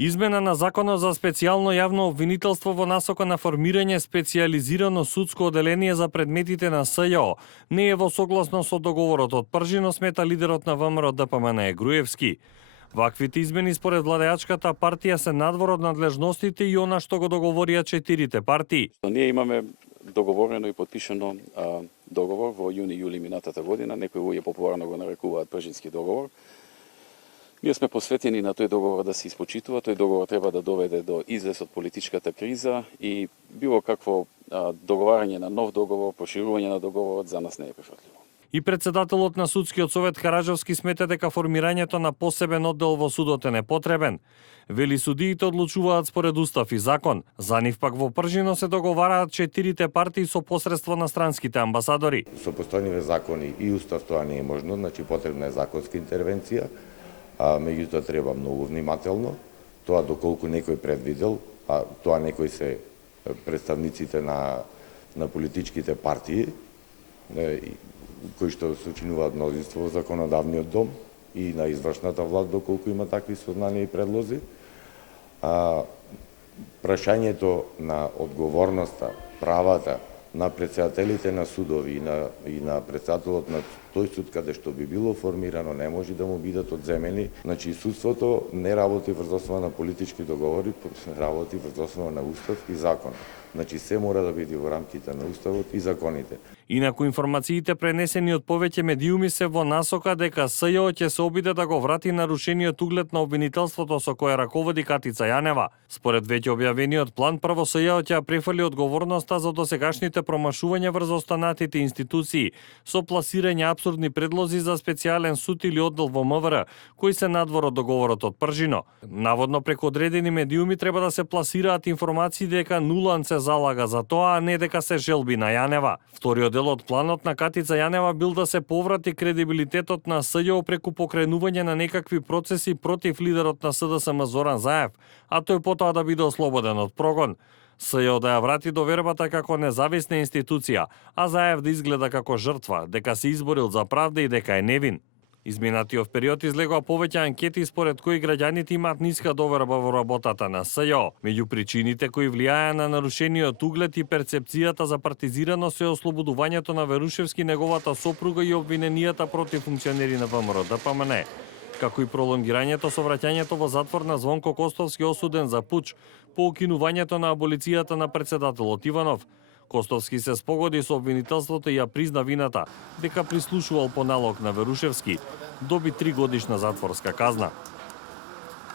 Измена на Законот за специјално јавно обвинителство во насока на формирање специјализирано судско оделение за предметите на СЈО не е во согласност со договорот од Пржино, смета лидерот на ВМРО ДПМН Груевски. Ваквите измени според владеачката партија се надвор од надлежностите и она што го договорија четирите партии. Ние имаме договорено и подпишано договор во јуни-јули минатата година, некои луѓе популарно го нарекуваат Пржински договор. Ние сме посветени на тој договор да се испочитува, тој договор треба да доведе до излез од политичката криза и било какво договарање на нов договор, проширување на договорот за нас не е прифатливо. И председателот на Судскиот совет Караджовски смета дека формирањето на посебен оддел во судот е непотребен. Вели судиите одлучуваат според устав и закон. За нив пак во Пржино се договараат четирите партии со посредство на странските амбасадори. Со постојниве закони и устав тоа не е можно, значи потребна е законска интервенција, меѓутоа треба многу внимателно. Тоа доколку некој предвидел, а тоа некои се представниците на политичките партии, кои што сочинуваат мнозинство во законодавниот дом и на извршната власт доколку има такви сознанија и предлози. Прашањето на одговорноста, правата на председателите на судови и на председателот на тој суд каде што би било формирано не може да му бидат одземени. Значи судството не работи врз основа на политички договори, работи врз основа на устав и закон. Значи се мора да биде во рамките на уставот и законите. Инаку информациите пренесени од повеќе медиуми се во насока дека СЈО ќе се обиде да го врати нарушениот углед на обвинителството со кое раководи Катица Јанева. Според веќе објавениот план, прво СЈО ќе префали одговорноста за досегашните промашувања врз останатите институции, со пласирање апсурдни предлози за специјален суд или оддел во МВР, кои се надвор од договорот од Пржино. Наводно преку одредени медиуми треба да се пласираат информации дека Нулан се залага за тоа, а не дека се желби на Јанева. Вториот дел од планот на Катица Јанева бил да се поврати кредибилитетот на СЈО преку покренување на некакви процеси против лидерот на СДСМ Зоран Заев, а тој потоа да биде ослободен од прогон. СЈО да ја врати довербата како независна институција, а Заев да изгледа како жртва, дека се изборил за правда и дека е невин. Изминатиот период излегоа повеќе анкети според кои граѓаните имаат ниска доверба во работата на СЈО. Меѓу причините кои влијаеа на нарушениот углед и перцепцијата за партизираност е ослободувањето на Верушевски, неговата сопруга и обвиненијата против функционери на ВМРО ДПМН, како и пролонгирањето со враќањето во затвор на Звонко Костовски осуден за пуч по укинувањето на аболицијата на председателот Иванов. Костовски се спогоди со обвинителството и ја призна вината, дека прислушувал по налог на Верушевски, доби 3 годишна затворска казна.